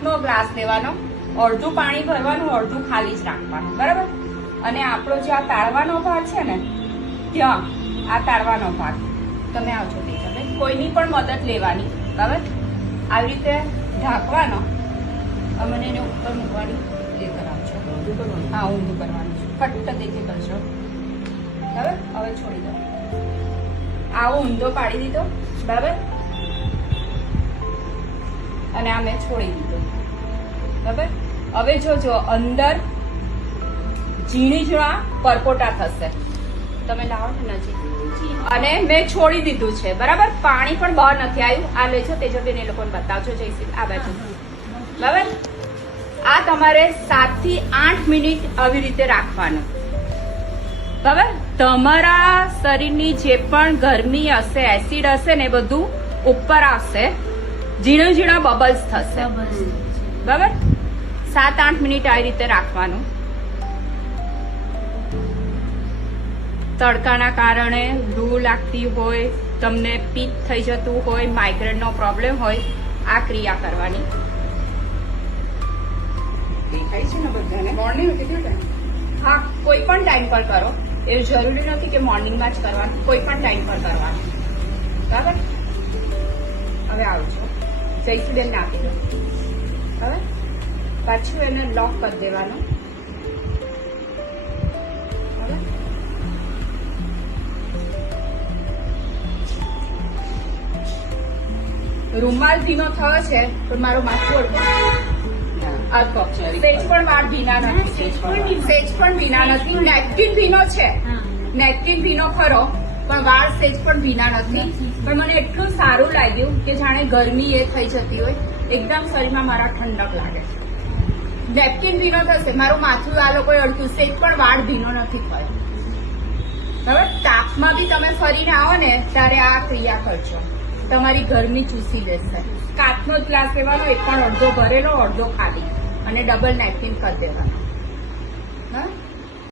હાફનો glass લેવાનો, અડધું પાણી ભરવાનું, અડધું ખાલી જ રાખવાનું, બરાબર? અને આપણો જે આ તાળવાનો ભાગ છે ને, ત્યાં આ તાળવાનો ભાગ તમે આવજો તે તમે કોઈની પણ મદદ લેવાની, બરાબર? આવી રીતે ઢાંકવાનો, મને એને ઉપર મૂકવાની એ કરાવજો. હા, ઊંધું કરવાનું છે, ફટ દેખી કરજો, બરાબર? હવે છોડી દો. આવો ઊંધો પાડી દીધો, બરાબર? અને આ મેં છોડી દીધો, બરાબર? હવે જોજો અંદર ઝીણી ઝીણા પરપોટા થશે. તમે લાવો ને નજીક. અને મેં છોડી દીધું છે, બરાબર? પાણી પણ બહાર નથી આવ્યું. આ લેજો તેજોબેન, એ લોકોને બતાવજો. જયશ્રી આ બાજુ, બરાબર? આ તમારે 7 થી 8 મિનિટ આવી રીતે રાખવાનું, બરાબર? તમારા શરીરની જે પણ ગરમી હશે, એસિડ હશે ને, બધું ઉપર આવશે, ઝીણા ઝીણા બબલ્સ થશે, બરાબર? 7-8 મિનિટ આવી રીતે રાખવાનું. તડકાના કારણે લૂ લાગતી હોય, તમને પિત્ત થઈ જતું હોય, માઇગ્રેનનો પ્રોબ્લેમ હોય, આ ક્રિયા કરવાની. દેખાય છે ને બધાને? મોર્નિંગ કેટલા ટાઈમ? હા, કોઈ પણ ટાઈમ પર કરો. એવું જરૂરી નથી કે મોર્નિંગમાં જ કરવાનું, કોઈ પણ ટાઈમ પર કરવાનું, બરાબર? હવે આવજો. જયશ્રીબેનને આપી દો, બરાબર? પાછું એને લોક કરી દેવાનું, બરાબર? રૂમાલ ભીનો થયો છે પણ મારો માથું સેજ પણ વાળ ભીના નથી, સેજ પણ ભીના નથી. નેપકિન ભીનો છે, નેપકિન ભીનો ખરો, પણ વાળ સેજ પણ ભીના નથી. પણ મને એટલું સારું લાગ્યું કે જાણે ગરમી એ થઈ જતી હોય, એકદમ શરીરમાં મારા ઠંડક લાગે. નેપકિન ભીનો થશે, મારું માથું આ લોકોએ અડધું, સેજ પણ વાળ ભીનો નથી થયો. બરાબર? તાપમાં બી તમે ફરીને આવો ને ત્યારે આ ક્રિયા કરજો, તમારી ગરમી ચૂસી લેશે. કાચનો જ ગ્લાસ લેવાનો, એક પણ અડધો ભરેલો, અડધો ખાલી, અને ડબલ નેપકિન કરી દેવાનો, બરાબર?